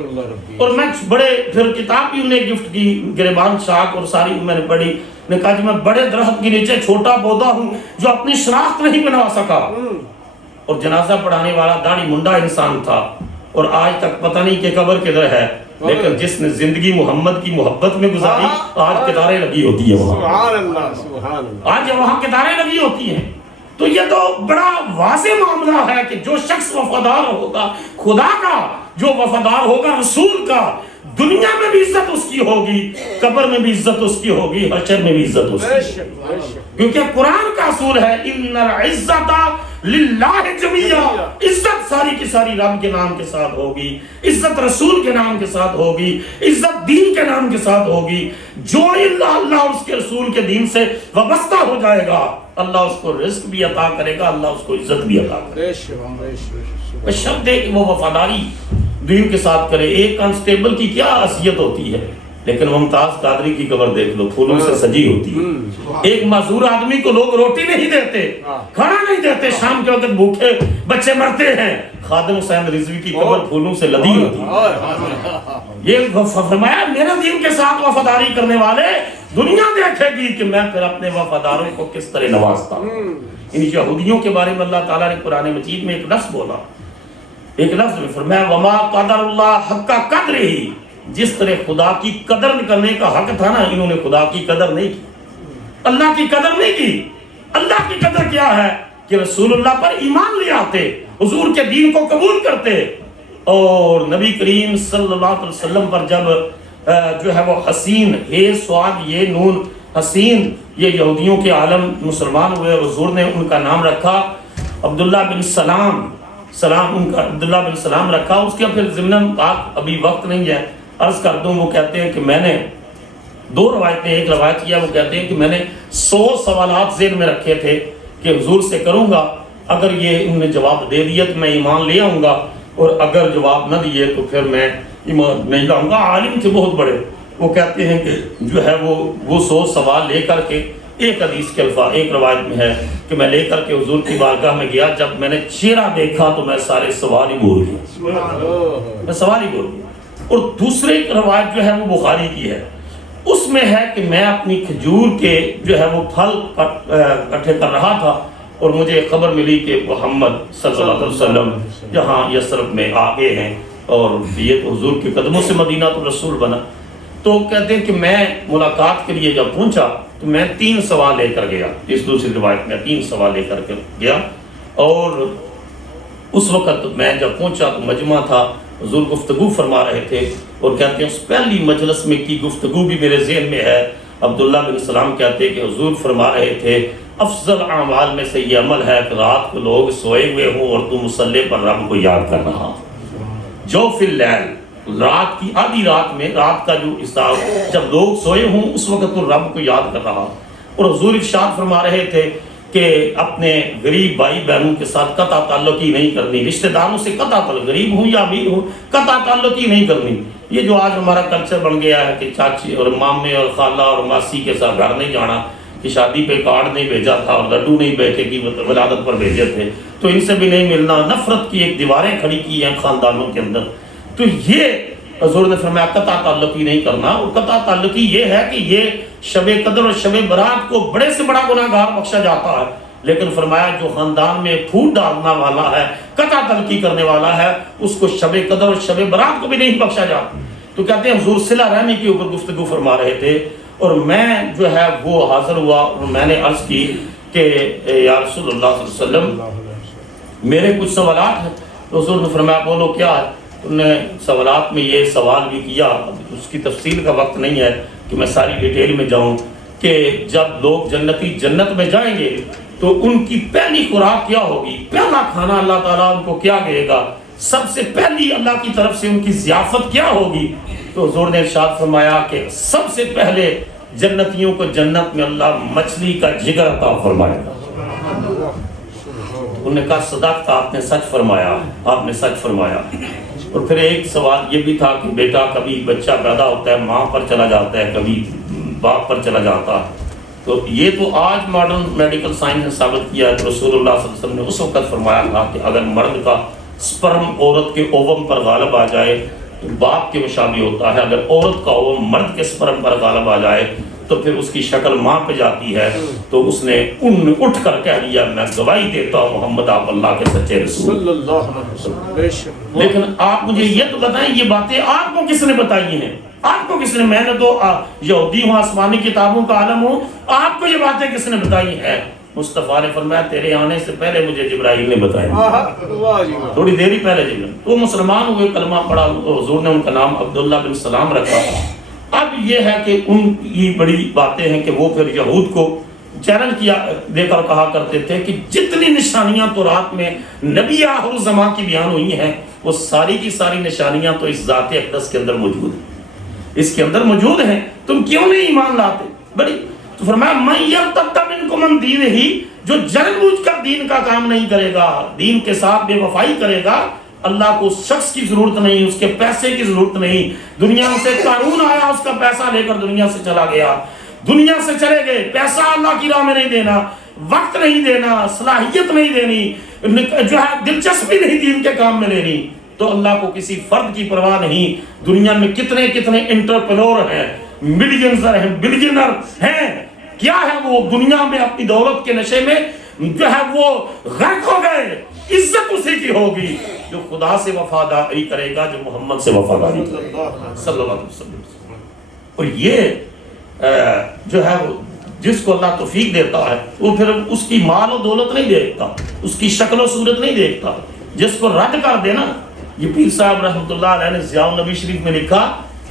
اور میں بڑے پھر کتاب بھی انہیں گفٹ کی، گریبان شاک اور ساری میں نے پڑھی۔ نے کہا کہ میں بڑے درخت کے نیچے چھوٹا پودا ہوں جو اپنی شناخت نہیں بنا سکا، اور جنازہ پڑھانے والا داڑھی منڈا انسان تھا، اور آج تک پتہ نہیں کہ قبر کدھر ہے، لیکن جس نے زندگی محمد کی محبت میں گزاری آج کتاریں لگی ہوتی ہیں وہاں، آج وہاں کتاریں لگی ہوتی ہیں۔ تو یہ تو بڑا واضح معاملہ ہے کہ جو شخص وفادار ہوگا خدا کا، جو وفادار ہوگا رسول کا، دنیا میں بھی عزت اس کی ہوگی، قبر میں بھی عزت اس کی ہوگی، حشر میں بھی عزت اس کی، کیونکہ قرآن کا اصول ہے ان العزت للہ جمیعا، عزت ساری کی ساری رب کے نام کے ساتھ ہوگی، عزت رسول کے نام کے ساتھ ہوگی، عزت دین کے نام کے ساتھ ہوگی۔ جو اللہ اور اس کے رسول کے دین سے وابستہ ہو جائے گا، اللہ اس کو رزق بھی عطا کرے گا، اللہ اس کو عزت بھی عطا کرے گا۔ شرط ہے کہ وہ وفاداری دین کے ساتھ کرے۔ ایک کانسٹیبل کی کیا حیثیت ہوتی ہے، لیکن ممتاز قادری کی قبر دیکھ لو، پھولوں سے سجی ہوتی ہے۔ ایک معذور آدمی کو لوگ روٹی نہیں دیتے، کھانا نہیں دیتے، شام کے وقت بھوکے بچے مرتے ہیں، خادم حسین رضوی کی قبر پھولوں سے لدی ہوتی ہے۔ یہ فرمایا میرے دین کے ساتھ وفاداری کرنے والے دنیا دیکھے گی کہ میں پھر اپنے وفاداروں کو کس طرح نوازتا ہوں۔ ان یہودیوں کے بارے میں اللہ تعالیٰ نے قرآن مجید میں ایک لفظ بولا، ایک لفظ میں فرمایا وما قدر اللہ حق قدرہ، جس طرح خدا کی قدر کرنے کا حق تھا نا، انہوں نے خدا کی قدر نہیں کی، اللہ کی قدر نہیں کی۔ اللہ کی قدر کیا ہے کہ رسول اللہ پر ایمان لے آتے، حضور کے دین کو قبول کرتے، اور نبی کریم صلی اللہ علیہ وسلم پر جب جو ہے وہ حسین سواد یہ نون حسین، یہ یہودیوں کے عالم مسلمان ہوئے، حضور نے ان کا نام رکھا عبداللہ بن سلام، ان کا عبداللہ بن سلام رکھا۔ اس کے پھر ضمن ابھی وقت نہیں ہے، عرض کر دوں، وہ کہتے ہیں کہ میں نے دو روایتیں، ایک روایت کیا وہ کہتے ہیں کہ میں نے 100 سوالات ذہن میں رکھے تھے کہ حضور سے کروں گا، اگر یہ انہوں نے جواب دے دیا تو میں ایمان لے آؤں گا، اور اگر جواب نہ دیے تو پھر میں ایمان نہیں لاؤں گا۔ عالم تھے بہت بڑے، وہ کہتے ہیں کہ جو ہے وہ 100 سوال لے کر کے، ایک حدیث کے الفاظ ایک روایت میں ہے کہ میں لے کر کے حضور کی بارگاہ میں گیا، جب میں نے چہرہ دیکھا تو میں سارے سوال ہی بھول گیا، میں سوال ہی بھول گیا۔ اور دوسری روایت جو ہے وہ بخاری کی ہے، اس میں ہے کہ میں اپنی کھجور کے جو ہے وہ پھل اکٹھے کر رہا تھا، اور مجھے خبر ملی کہ محمد صلی اللہ علیہ وسلم جہاں یثرب میں آگے ہیں، اور یہ تو حضور کے قدموں سے مدینہ تو رسول بنا۔ تو کہتے ہیں کہ میں ملاقات کے لیے جب پہنچا تو میں 3 سوال لے کر گیا، اس دوسری روایت میں 3 سوال لے کر گیا، اور اس وقت میں جب پہنچا تو مجمع تھا، حضور گفتگو فرما رہے تھے، اور کہتے ہیں اس پہلی مجلس میں کی گفتگو بھی میرے ذہن میں ہے۔ عبداللہ بن سلام کہتے ہیں کہ حضور فرما رہے تھے افضل اعمال میں سے یہ عمل ہے کہ رات کو لوگ سوئے ہوئے ہوں اور تم مصلی پر رب کو یاد کر رہا، جو فی اللیل، رات کی آدھی رات میں، رات کا جو حصہ جب لوگ سوئے ہوں اس وقت تو رب کو یاد کر رہا۔ اور حضور ارشاد فرما رہے تھے کہ اپنے غریب بھائی بہنوں کے ساتھ قطع تعلقی نہیں کرنی، رشتہ داروں سے قطع تعلق، غریب ہوں یا امیر ہوں، قطع تعلقی نہیں کرنی۔ یہ جو آج ہمارا کلچر بن گیا ہے کہ چاچی اور مامے اور خالہ اور ماسی کے ساتھ گھر نہیں جانا، کہ شادی پہ کارڈ نہیں بھیجا تھا اور لڈو نہیں بیٹھے کی ولادت پر بھیجے تھے تو ان سے بھی نہیں ملنا، نفرت کی ایک دیواریں کھڑی کی ہیں خاندانوں کے اندر۔ تو یہ حضور نے فرمایا قطع تعلقی نہیں کرنا، اور قطع تعلقی یہ ہے کہ یہ شب قدر اور شب برات کو بڑے سے بڑا گناہ گار بخشا جاتا ہے، لیکن فرمایا جو خاندان میں پھوٹ ڈالنا والا ہے، قطع تعلقی کرنے والا ہے، اس کو شب قدر اور شب برات کو بھی نہیں بخشا جاتا۔ تو کہتے ہیں حضور صلہ رحمی کے اوپر گفتگو فرما رہے تھے، اور میں جو ہے وہ حاضر ہوا، اور میں نے عرض کی کہ یا رسول اللہ صلی اللہ علیہ وسلم میرے کچھ سوالات ہیں۔ تو حضور نے فرمایا بولو کیا ہے؟ انہوں نے سوالات میں یہ سوال بھی کیا، اس کی تفصیل کا وقت نہیں ہے کہ میں ساری ڈیٹیل میں جاؤں، کہ جب لوگ جنتی جنت میں جائیں گے تو ان کی پہلی خوراک کیا ہوگی، پہلا کھانا اللہ تعالیٰ ان کو کیا دے گا، سب سے پہلی اللہ کی طرف سے ان کی ضیافت کیا ہوگی؟ تو حضور نے ارشاد فرمایا کہ سب سے پہلے جنتیوں کو جنت میں اللہ مچھلی کا جگر عطا فرمائے گا۔ انہوں نے کہا صدقت، آپ نے سچ فرمایا، آپ نے سچ فرمایا۔ اور پھر ایک سوال یہ بھی تھا کہ بیٹا کبھی بچہ پیدا ہوتا ہے ماں پر چلا جاتا ہے، کبھی باپ پر چلا جاتا ہے، تو یہ تو آج ماڈرن میڈیکل سائنس نے ثابت کیا ہے کہ رسول اللہ صلی اللہ علیہ وسلم نے اس وقت فرمایا تھا کہ اگر مرد کا سپرم عورت کے اووم پر غالب آ جائے تو باپ کے مشابہ ہوتا ہے، اگر عورت کا اووم مرد کے سپرم پر غالب آ جائے تو پھر اس کی شکل ماں پہ جاتی ہے۔ تو اس نے اٹھ کر کہہ دیا میں گواہی دیتا ہوں محمد آپ اللہ کے سچے رسول صلی اللہ علیہ وسلم۔ لیکن آپ مجھے یہ تو بتائیں یہ باتیں آپ کو کس نے بتائی ہیں؟ آپ کو کس نے؟ میں نے تو یہودی ہوں، آسمانی کتابوں کا عالم ہوں، آپ کو یہ باتیں کس نے بتائی ہیں؟ مصطفیٰ نے فرمایا تیرے آنے سے پہلے مجھے جبرائیل نے بتایا، تھوڑی دیر ہی پہلے جبرائیل۔ تو مسلمان ہوئے، کلمہ پڑھا، حضور نے ان کا نام عبداللہ بن سلام رکھا۔ اب یہ ہے کہ ان کی بڑی باتیں ہیں کہ وہ پھر یہود کو چیلنج کیا دے کر کہا کرتے تھے کہ جتنی نشانیاں تو رات میں نبی آخر الزمان کی بیان ہوئی ہیں وہ ساری کی ساری نشانیاں تو اس ذات اقدس کے اندر موجود ہیں، اس کے اندر موجود ہیں، تم کیوں نہیں ایمان لاتے؟ بڑی تو فرمایا من یرتد منکم عن دینہ، جو جان بوجھ کر دین کا کام نہیں کرے گا، دین کے ساتھ بے وفائی کرے گا، اللہ کو اس شخص کی ضرورت نہیں، اس کے پیسے کی ضرورت نہیں، دنیا سے قارون آیا اس کا پیسہ لے کر دنیا سے چلا گیا، دنیا سے چلے گئے، پیسہ اللہ کی راہ میں نہیں دینا، وقت نہیں دینا، صلاحیت نہیں دینی، جو ہے دلچسپی نہیں دین کے کام میں لینی، تو اللہ کو کسی فرد کی پرواہ نہیں۔ دنیا میں کتنے کتنے انٹرپرینور ہیں، ملینئر ہیں، بلینئر ہیں، کیا ہے وہ دنیا میں اپنی دولت کے نشے میں جو ہے وہ غرق ہو گئے۔ عزت اسی کی ہوگی جو خدا سے وفاداری کرے گا، جو محمد سے وفاداری کرے گا صلی اللہ علیہ وسلم۔ اور یہ جو ہے جس کو اللہ توفیق دیتا ہے وہ پھر اس کی مال و دولت نہیں دیکھتا، اس کی شکل و صورت نہیں دیکھتا۔ جس کو رد کر دینا، یہ پیر صاحب رحمۃ اللہ علیہ نے ضیاء النبی شریف میں لکھا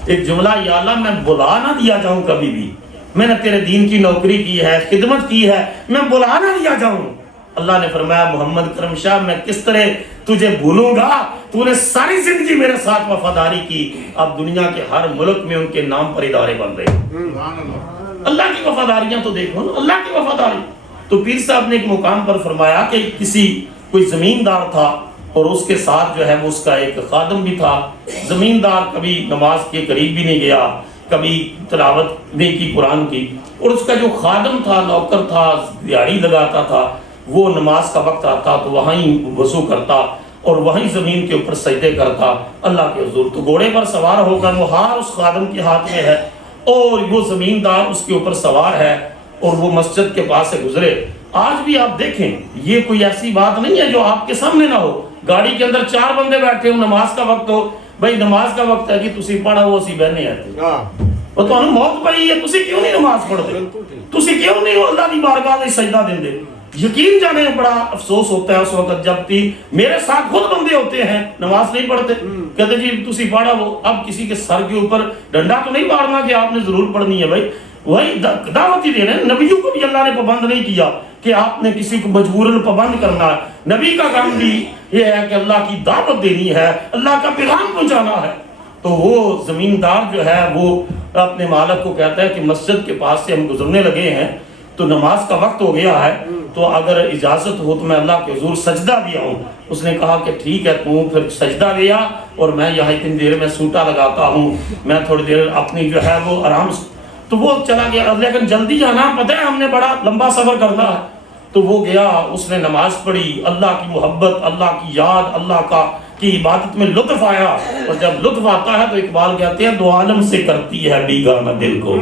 ایک جملہ، یا اللہ میں بلا نہ دیا جاؤں کبھی بھی، میں نے تیرے دین کی نوکری کی ہے، خدمت کی ہے، میں بلا نہ دیا جاؤں۔ اللہ نے فرمایا محمد کرم شاہ میں کس طرح تجھے بھولوں گا، تو نے ساری زندگی میرے ساتھ وفاداری کی، اب دنیا کے ہر ملک میں ان کے نام پر ادارے بن رہے۔ اللہ کی وفاداریاں تو دیکھو نا، اللہ کی وفاداری۔ تو پیر صاحب نے ایک مقام پر فرمایا کہ کوئی زمیندار تھا اور اس کے ساتھ جو ہے وہ اس کا ایک خادم بھی تھا۔ زمیندار کبھی نماز کے قریب بھی نہیں گیا، کبھی تلاوت نہیں کی قرآن کی، اور اس کا جو خادم تھا، نوکر تھا، دیہڑی لگاتا تھا، وہ نماز کا وقت آتا تو وہیں وضو کرتا اور وہیں زمین کے اوپر سجدے کرتا اللہ کے حضور۔ تو گھوڑے پر سوار ہو کر وہ ہار اس خادم کے ہاتھ میں ہے اور وہ زمیندار اس کے اوپر سوار ہے اور وہ مسجد کے پاس سے گزرے۔ آج بھی آپ دیکھیں یہ کوئی ایسی بات نہیں ہے جو آپ کے سامنے نہ ہو، گاڑی کے اندر 4 بندے بیٹھے ہوں، نماز کا وقت ہو، بھائی نماز کا وقت ہے کہ تسی پڑھا وہ اسی بہنے آتے اور تو موت پئی ہے، تسی کیوں نہیں نماز پڑھتے، تسی کیوں نہیں اللہ کی بارگاہ میں سجدہ دیندے؟ یقین جانے بڑا افسوس ہوتا ہے اس وقت جب میرے ساتھ خود بندے ہوتے ہیں نماز نہیں پڑھتے، کہتے جی تسی پڑھا وہ، اب کسی کے سر کے اوپر ڈنڈا تو نہیں مارنا کہ آپ نے ضرور پڑھنی ہے، بھائی وہی دعوت ہی دینا ہے۔ نبیوں کو بھی اللہ نے پابند نہیں کیا کہ آپ نے کسی کو مجبوراً پابند کرنا ہے، نبی کا کام بھی یہ ہے کہ اللہ کی دعوت دینی ہے، اللہ کا پیغام پہنچانا ہے۔ تو وہ زمیندار جو ہے وہ اپنے مالک کو کہتا ہے کہ مسجد کے پاس سے ہم گزرنے لگے ہیں تو نماز کا وقت ہو گیا ہے، تو اگر اجازت ہو تو میں اللہ کے حضور سجدہ دیا ہوں۔ اس نے کہا کہ ٹھیک ہے، تو پھر سجدہ دیا اور میں یہاں اتنی دیر میں سوٹا لگاتا ہوں، میں تھوڑی دیر اپنی جو ہے وہ آرام سے، تو وہ چلا گیا، لیکن جلدی آنا، پتہ ہے ہم نے بڑا لمبا سفر کرنا ہے۔ تو وہ گیا، اس نے نماز پڑھی، اللہ کی محبت، اللہ کی یاد، اللہ کی عبادت میں لطف آیا، اور جب لطف آتا ہے تو اقبال کہتے ہیں دو عالم سے کرتی ہے بیگانہ دل کو،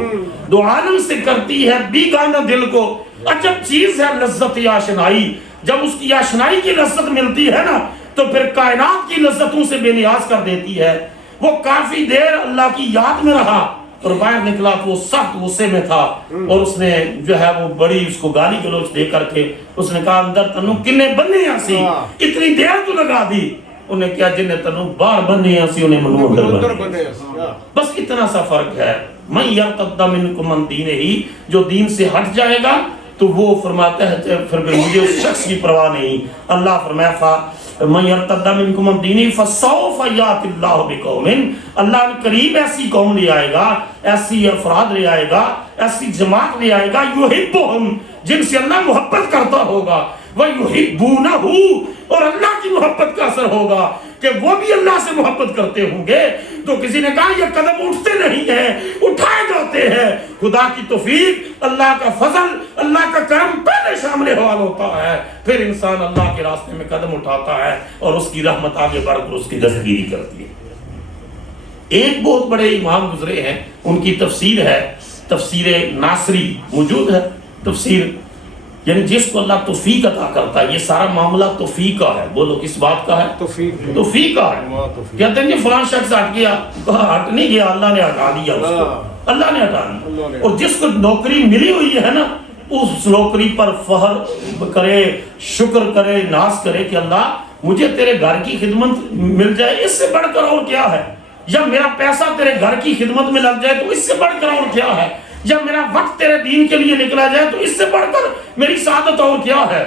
دو عالم سے کرتی ہے بیگانہ دل کو، عجب چیز ہے لذت آشنائی، جب اس کی آشنائی کی لذت ملتی ہے نا تو پھر کائنات کی لذتوں سے بے نیاز کر دیتی ہے۔ وہ کافی دیر اللہ کی یاد میں رہا اور باہر نکلا تو وہ سخت غصے میں تھا، اور اس نے جو ہے وہ بڑی اس کو گالی گلوچ دے کر کے اس نے کہا اندر تنو کنے بننے آسی، اتنی دیر تو لگا دی۔ انہیں کیا جنہیں تنو باہر بننے آسی، انہیں منو اندر بننے، بس اتنا سا فرق ہے۔ من یرتد منکم عن دینہ، جو دین سے ہٹ جائے گا تو وہ فرماتا ہے پھر مجھے اس شخص کی پرواہ نہیں۔ اللہ فرمایا من یرتد منکم عن دینہ فسوف یأتی اللہ بقوم، اللہ قریب ایسی قوم لے آئے گا، ایسی افراد لے آئے گا، ایسی جماعت لے آئے گا، یحبہم، جن سے اللہ محبت کرتا ہوگا، ویحبونہ، اور اللہ کی محبت کا اثر ہوگا کہ وہ بھی اللہ سے محبت کرتے ہوں گے۔ تو کسی نے کہا یہ قدم اٹھتے نہیں ہیں، اٹھائے جاتے ہیں، خدا کی توفیق، اللہ کا فضل، اللہ کا کرم پہلے شامل حوال ہوتا ہے، پھر انسان اللہ کے راستے میں قدم اٹھاتا ہے اور اس کی رحمت آگے بڑھ کر اس کی دستگیری کرتی ہے۔ ایک بہت بڑے امام گزرے ہیں، ان کی تفسیر ہے تفسیر ناصری، موجود ہے تفسیر، یعنی جس کو اللہ توفیق عطا کرتا ہے۔ یہ سارا معاملہ توفیق کا ہے، بولو کس بات کا ہے؟ توفیق کا ہے۔ کہتے ہیں کہ فلاں شخص ہٹ گیا، کہا ہٹ نہیں گیا، اللہ نے ہٹا دیا اس کو، اللہ نے ہٹا دیا۔ اور جس کو نوکری ملی ہوئی ہے نا اس نوکری پر فخر کرے، شکر کرے، ناز کرے کہ اللہ مجھے تیرے گھر کی خدمت مل جائے، اس سے بڑھ کر اور کیا ہے، یا میرا پیسہ تیرے گھر کی خدمت میں لگ جائے تو اس سے بڑھ کر اور کیا ہے۔ جب میرا وقت تیرے دین کے لیے نکلا جائے تو اس سے بڑھ کر میری سعادت اور کیا ہے؟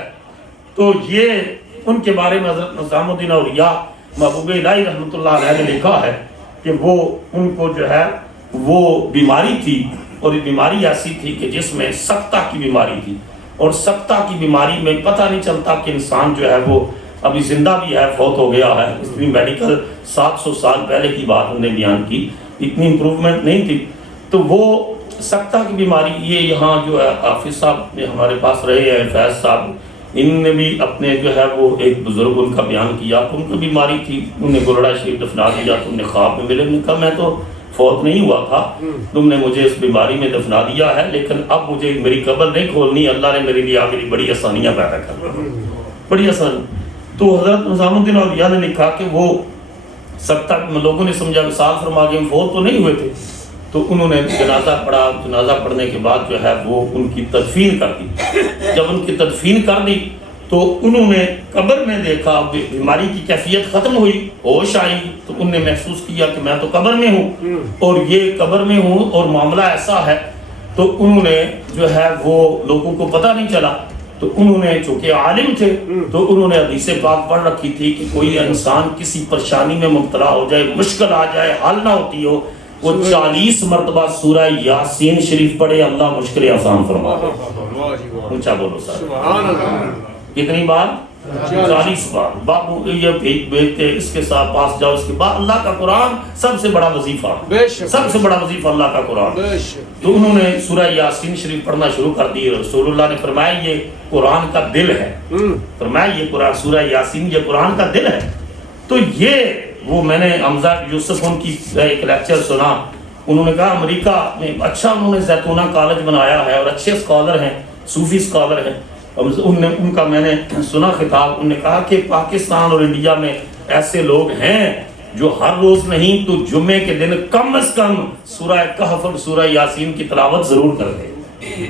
تو یہ ان کے بارے میں حضرت نظام الدین اولیاء محبوب الہی رحمۃ اللہ علیہ نے لکھا ہے کہ وہ ان کو جو ہے وہ بیماری تھی، اور یہ بیماری ایسی تھی کہ جس میں سکتہ کی بیماری تھی، اور سکتہ کی بیماری میں پتہ نہیں چلتا کہ انسان جو ہے وہ ابھی زندہ بھی ہے، فوت ہو گیا ہے۔ اس لیے میڈیکل 700 سال پہلے کی بات انہوں نے بیان کی، اتنی امپروومنٹ نہیں تھی۔ تو وہ سکتہ کی بیماری، یہ یہاں جو ہے حافظ صاحب ہمارے پاس رہے ہیں، فیض صاحب، ان نے بھی اپنے جو ہے وہ ایک بزرگ ان کا بیان کیا، ان کو بیماری تھی، انہوں نے گولڑا شریف دفنا دیا، تو انہوں نے خواب میں ملے، انہوں نے کہا میں تو فوت نہیں ہوا تھا، تم نے مجھے اس بیماری میں دفنا دیا ہے، لیکن اب مجھے میری قبر نہیں کھولنی، اللہ نے میرے لیے آگے بڑی آسانیاں پیدا کر دی، بڑی آسان۔ تو حضرت نظام الدین اولیاء نے لکھا کہ وہ سکتہ لوگوں نے سمجھا وصال فرما کے ہم فوت تو نہیں ہوئے تھے، تو انہوں نے جنازہ پڑھا، جنازہ پڑھنے کے بعد جو ہے وہ ان کی تدفین کر دی۔ جب ان کی تدفین کر دی تو انہوں نے قبر میں دیکھا، بیماری کی کیفیت ختم ہوئی، ہوش آئی، تو انہوں نے محسوس کیا کہ میں تو قبر میں ہوں، اور یہ قبر میں ہوں اور معاملہ ایسا ہے۔ تو انہوں نے جو ہے وہ لوگوں کو پتہ نہیں چلا، تو انہوں نے چونکہ عالم تھے تو انہوں نے حدیث پاک پڑھ رکھی تھی کہ کوئی انسان کسی پریشانی میں مبتلا ہو جائے، مشکل آ جائے، حل نہ ہوتی ہو، وہ 40 مرتبہ سورہ یاسین شریف پڑھے، اللہ مشکل آسان فرما دے۔ اونچا بولو سارے، کتنی بار؟ 40 بار۔ باپو یہ بھیجتے اس کے ساتھ پاس جاؤ، اس کے بعد اللہ کا قرآن سب سے بڑا وظیفہ، سب سے بڑا وظیفہ اللہ کا قرآن۔ تو انہوں نے سورہ یاسین شریف پڑھنا شروع کر دی۔ رسول اللہ نے فرمایا یہ قرآن کا دل ہے، فرمایا یہ قرآن سورہ یاسین یہ قرآن کا دل ہے۔ تو یہ وہ میں نے حمزہ یوسف ان کی ایک لیکچر سنا، انہوں نے کہا امریکہ میں اچھا انہوں نے زیتونہ کالج بنایا ہے اور اچھے اسکالر ہیں، صوفی اسکالر ہیں۔ ان کا میں نے سنا خطاب، انہوں نے کہا کہ پاکستان اور انڈیا میں ایسے لوگ ہیں جو ہر روز نہیں تو جمعے کے دن کم از کم سورہ کہف اور سورہ یاسین کی تلاوت ضرور کرتے ہیں۔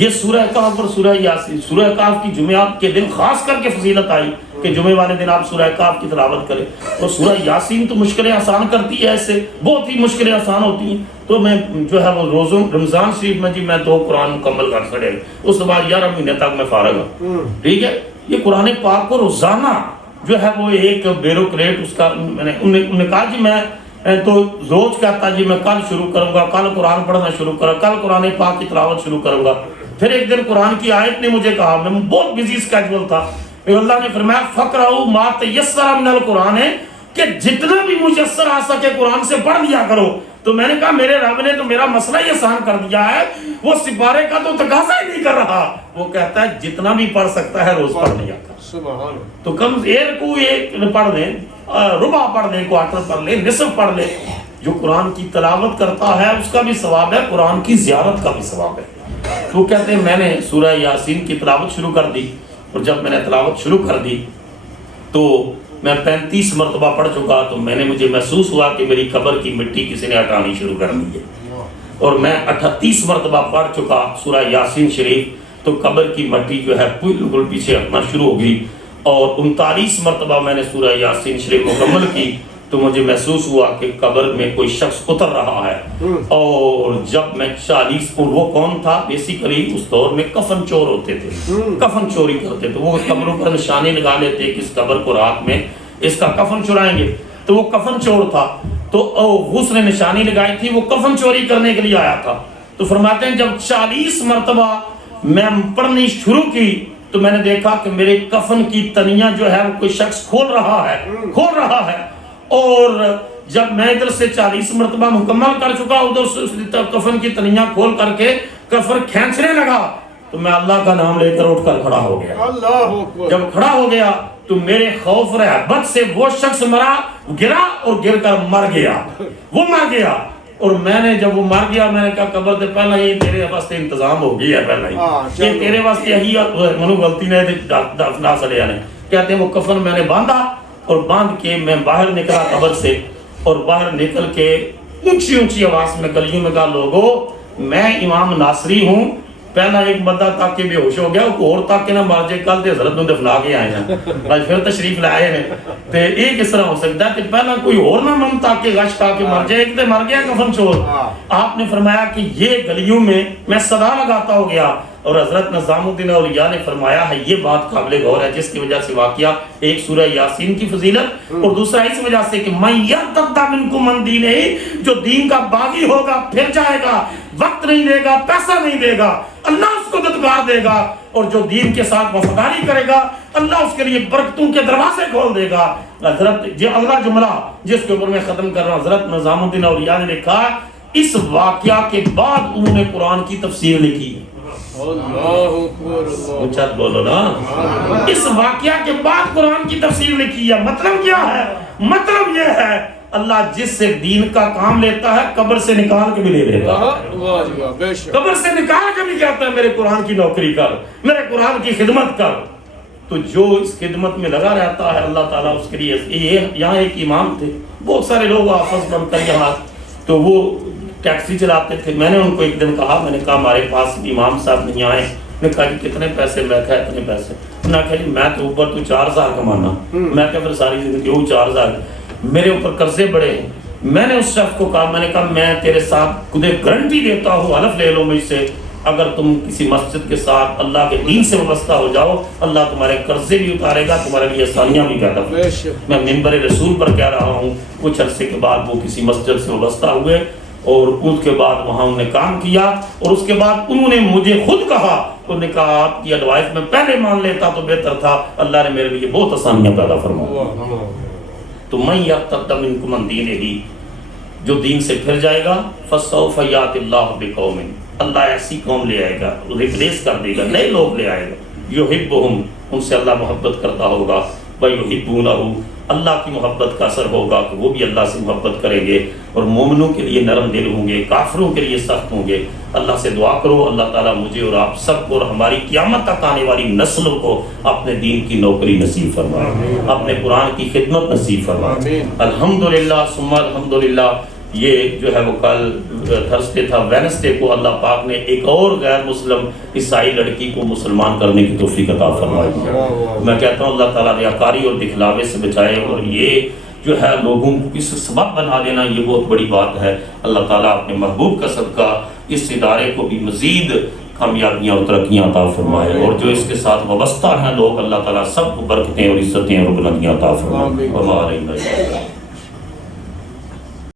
یہ سورہ کہف اور سورہ یاسین، سورہ کہف کی جمعہ کے دن خاص کر کے فضیلت آئی کہ جمعے والے دن آپ سورہ کہف کی تلاوت کریں، اور سورہ یاسین تو مشکلیں آسان کرتی ہے، ایسے بہت ہی مشکلیں آسان ہوتی ہیں۔ تو میں جو ہے وہ روزوں رمضان شریف میں جی میں 2 قرآن مکمل کر چھڑے، اس کے بعد 11 مہینے تک میں فارغ ہوں، ٹھیک ہے۔ یہ قرآن پاک کو روزانہ جو ہے وہ ایک بیوروکریٹ اس کا انہوں نے کہا جی میں تو روز کہتا جی میں کل شروع کروں گا، کل قرآن پڑھنا شروع کروں، کل قرآن پاک کی تلاوت شروع کروں گا۔ پھر ایک دن قرآن کی آیت نے مجھے کہا، میں بہت بزی اسکیجول تھا، اللہ نے فرمایا فقرؤ ما تیسر من القرآن ہے کہ جتنا بھی میسر آ سکے قرآن سے پڑھ لیا کرو۔ تو میں نے کہا میرے رب نے تو میرا مسئلہ ہی آسان کر دیا ہے، وہ سپارے کا تو تقاضا ہی نہیں کر رہا، وہ کہتا ہے جتنا بھی پڑھ سکتا ہے روز پڑھ لیا کر، تو کم ایک پڑھ لیں، ربع پڑھ لیں، کوارٹر پڑھ لیں، نصف پڑھ لیں۔ جو قرآن کی تلاوت کرتا ہے اس کا بھی ثواب ہے، قرآن کی زیارت کا بھی ثواب ہے۔ تو کہتے ہیں میں نے سورہ یاسین کی تلاوت شروع کر دی، اور جب میں نے تلاوت شروع کر دی تو میں 35 مرتبہ پڑھ چکا، تو مجھے محسوس ہوا کہ میری قبر کی مٹی کسی نے ہٹانی شروع کر دی ہے، اور میں 38 مرتبہ پڑھ چکا سورہ یاسین شریف، تو قبر کی مٹی جو ہے بالکل پیچھے ہٹنا شروع ہو گئی، اور 39 مرتبہ میں نے سورہ یاسین شریف مکمل کی، تو مجھے محسوس ہوا کہ قبر میں کوئی شخص اتر رہا ہے۔ اور جب میں 40 اور وہ کون تھا؟ بیسیکلی اس دور میں کفن چور ہوتے تھے، کفن چوری کرتے تھے، وہ قبروں پر نشانی لگا لیتے کہ اس قبر کو رات میں اس کا کفن چرائیں گے، تو وہ کفن چور تھا، تو اس نے نشانی لگائی تھی، وہ کفن چوری کرنے کے لیے آیا تھا۔ تو فرماتے ہیں جب 40 مرتبہ میں پڑھنی شروع کی تو میں نے دیکھا کہ میرے کفن کی تنیاں جو ہے وہ کوئی شخص کھول رہا ہے، اور جب میں ادھر سے 40 مرتبہ مکمل کر چکا، ادھر سے کفن کی تنیاں کھول کر کے کفن کھینچنے لگا، تو میں اللہ کا نام لے کر اٹھ کر کھڑا ہو گیا۔ جب کھڑا ہو گیا تو میرے خوف رہبت سے وہ شخص گرا اور گر کر مر گیا، وہ مر گیا۔ اور میں نے جب وہ مر گیا میں نے کہا قبر دے پہلا یہ تیرے واسطے انتظام ہو گیا ہے، پہلا یہ تیرے واسطے یہی منو غلطی نے دفنا سڑیا نے۔ کہتے ہیں وہ کفن میں نے باندھا، اور باندھ کے میں باہر نکلا قبر سے، اور باہر نکل کے اونچی آواز میں گلیوں میں کہا لوگو میں امام ناصری ہوں، پہلا ایک بندہ تک کے بے ہوش ہو گیا، وہ اور تک کے نہ مر جائے، کل تے حضرت نوں دفنا کے آئے ہیں، آج پھر تشریف لائے ہیں، تے یہ کس طرح ہو سکتا ہے کہ پہلا کوئی اور نہ من تک کے غش کھا کے مر جائے، ایک تے مر گیا کفن چھوڑ۔ آپ نے فرمایا کہ یہ گلیوں میں صدا لگاتا ہو گیا، اور حضرت نظام الدین اولیاء نے فرمایا ہے یہ بات قابل غور ہے، جس کی وجہ سے واقعہ ایک سورہ یاسین کی فضیلت، اور دوسرا اس وجہ سے کہ من یرتد منکم عن دینہ، جو دین کا باغی ہوگا پھر جائے گا، وقت نہیں دے گا، پیسہ نہیں دے گا، اللہ اس کو ددگار دے گا، اور جو دین کے ساتھ وفاداری کرے گا اللہ اس کے لیے برکتوں کے دروازے کھول دے گا۔ حضرت اگلا جملہ جس کے اوپر میں ختم کر رہا ہوں، حضرت نظام الدین اولیاء نے لکھا اس واقعہ کے بعد انہوں نے قرآن کی تفسیر لکھی۔ اونچا بولو نا، اس واقعہ کے بعد قرآن کی تفسیر لکھی ہے۔ مطلب کیا ہے؟ مطلب یہ ہے اللہ جس سے دین کا کام لیتا ہے قبر سے نکال کے بھی لے لیتا ہے، قبر سے نکال کے بھی کہتا ہے میرے قرآن کی نوکری کر، میرے قرآن کی خدمت کر۔ تو جو اس خدمت میں لگا رہتا ہے اللہ تعالیٰ اس کے لیے، یہاں ایک امام تھے، بہت سارے لوگ آفس بن کر یہاں، تو وہ ٹیکسی چلاتے تھے۔ میں نے ان کو ایک دن کہا، میں نے کہا ہمارے پاس امام صاحب نہیں آئے، میں نے کہا جی کتنے پیسے؟ میں کہا اتنے پیسے۔ انہوں نے کہا جی میں تو اوپر تو 4,000 کمانا۔ میں کہا پھر ساری زندگی وہ 4,000، میرے اوپر قرضے بڑے ہیں۔ میں نے اس شخص کو کہا، میں نے کہا میں تیرے ساتھ خود گارنٹی دیتا ہوں، حلف لے لو مجھ سے، اگر تم کسی مسجد کے ساتھ اللہ کے دین سے وابستہ ہو جاؤ اللہ تمہارے قرضے بھی اتارے گا، تمہارے لیے آسانیاں بھی پیدا کرے گا۔ میں منبر رسول پر کہہ رہا ہوں۔ کچھ عرصے کے بعد وہ کسی مسجد سے وابستہ ہوئے، اور اس کے بعد وہاں انہوں نے کام کیا، اور اس کے بعد انہوں نے مجھے خود کہا، انہوں نے کہا آپ کی ایڈوائس میں پہلے مان لیتا تو بہتر تھا، اللہ نے میرے لیے بہت آسانیاں پیدا فرمائی۔ تو من یرتد منکم عن دینہ، جو دین سے پھر جائے گا، فسوف یأتی اللہ بقوم، اللہ ایسی قوم لے آئے گا، ریپلیس کر دے گا، نئے لوگ لے آئے گا، یحبہم، ان سے اللہ محبت کرتا ہوگا، ویحبونہ، اللہ کی محبت کا اثر ہوگا کہ وہ بھی اللہ سے محبت کریں گے، اور مومنوں کے لیے نرم دل ہوں گے، کافروں کے لیے سخت ہوں گے۔ اللہ سے دعا کرو اللہ تعالیٰ مجھے اور آپ سب کو اور ہماری قیامت تک آنے والی نسلوں کو اپنے دین کی نوکری نصیب فرمائے، اپنے قرآن کی خدمت نصیب فرمائے۔ الحمدللہ ثم الحمدللہ۔ یہ جو ہے وہ کل تھرسڈے تھا، وینسڈے کو اللہ پاک نے ایک اور غیر مسلم عیسائی لڑکی کو مسلمان کرنے کی توفیق عطا فرمائی۔ میں کہتا ہوں اللہ تعالیٰ ریاکاری اور دکھلاوے سے بچائے، اور یہ جو ہے لوگوں کو اس سبب بنا دینا یہ بہت بڑی بات ہے۔ اللہ تعالیٰ اپنے محبوب کا صدقہ اس ادارے کو بھی مزید کامیابیاں اور ترقیاں عطا فرمائے، اور جو اس کے ساتھ وابستہ ہیں لوگ اللہ تعالیٰ سب کو برکتیں اور عزتیں اور بلندیاں عطا فرمائے۔